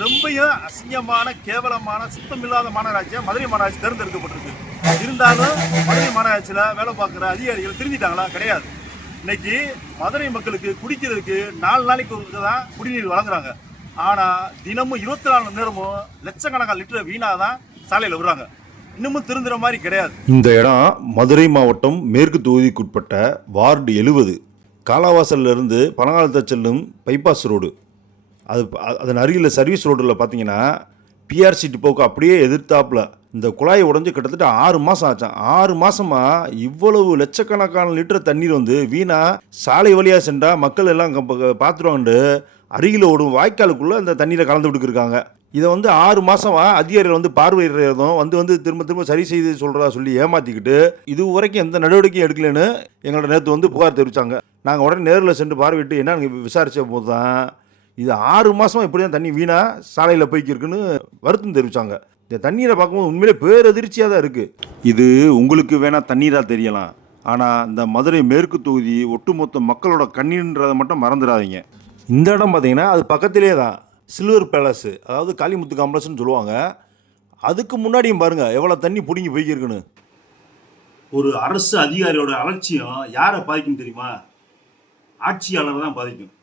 ரொம்பயும் அசிங்கமான கேவலமான சுத்தமில்லாத மாநகராட்சியாக மதுரை மாநகராட்சி தேர்ந்தெடுக்கப்பட்டிருக்கு. இருந்தாலும் மதுரை மாநகராட்சியில் வேலை பார்க்குற அதிகாரிகள் திருந்திட்டாங்களா? கிடையாது. இன்னைக்கு மதுரை மக்களுக்கு குடிக்கிறதுக்கு 4 நாளைக்கு ஒருக்க தான் குடிநீர் வழங்குறாங்க. ஆனால் தினமும் 24 மணி நேரமும் லட்சக்கணக்கான லிட்டர் வீணாக தான் சாலையில் விடுறாங்க. இன்னமும் திருந்துற மாதிரி கிடையாது. இந்த இடம் மதுரை மாவட்டம் மேற்கு தொகுதிக்குட்பட்ட வார்டு 70 காலாவாசல்லிருந்து பனகாலத்தை செல்லும் பைபாஸ் ரோடு. அதன் அருகில் சர்வீஸ் ரோட்டில் பார்த்தீங்கன்னா பிஆர்சி டிப்போக்கு அப்படியே எதிர்த்தாப்பில் இந்த குழாயை உடஞ்சி கிட்டத்தட்ட 6 மாதம் ஆச்சான். 6 மாதமாக இவ்வளவு லட்சக்கணக்கான லிட்டர் தண்ணீர் வந்து வீணாக சாலை வழியாக சென்றால் மக்கள் எல்லாம் பார்த்துருவாங்கண்டு அருகில் ஓடும் வாய்க்காலுக்குள்ளே அந்த தண்ணீரை கலந்து விட்டுருக்காங்க. இதை வந்து 6 மாதமாக அதிகாரிகள் வந்து பார்வையிடுறதும் வந்து திரும்ப சரி செய்து சொல்கிறதா சொல்லி ஏமாற்றிக்கிட்டு இது வரைக்கும் எந்த நடவடிக்கையும் எடுக்கலன்னு எங்களோட நேற்று வந்து புகார் தெரிவித்தாங்க. நாங்கள் உடனே நேரில் சென்று பார்வையிட்டு என்னன்னு விசாரித்த போது தான் இது 6 மாதமாக இப்படி தான் தண்ணி வீணாக சாலையில் போய்க்கிருக்குன்னு வருத்தம் தெரிவித்தாங்க. இந்த தண்ணீரை பார்க்கும்போது உண்மையிலே பேரதிர்ச்சியாக தான் இருக்குது. இது உங்களுக்கு வேணால் தண்ணீராக தெரியலாம், ஆனால் இந்த மதுரை மேற்கு தொகுதி ஒட்டுமொத்த மக்களோட கண்ணீர்ன்றதை மட்டும் மறந்துடாதீங்க. இந்த இடம் பார்த்தீங்கன்னா அது பக்கத்திலே தான் சில்வர் பேலஸு, அதாவது காளிமுத்து காம்ப்ளெக்ஸ்னு சொல்லுவாங்க. அதுக்கு முன்னாடியும் பாருங்கள் எவ்வளோ தண்ணி பிடிங்கி போய்க்கிருக்குன்னு. ஒரு அரசு அதிகாரியோட அலட்சியம் யாரை பாதிக்கும் தெரியுமா? ஆட்சியாளரை தான் பாதிக்கும்.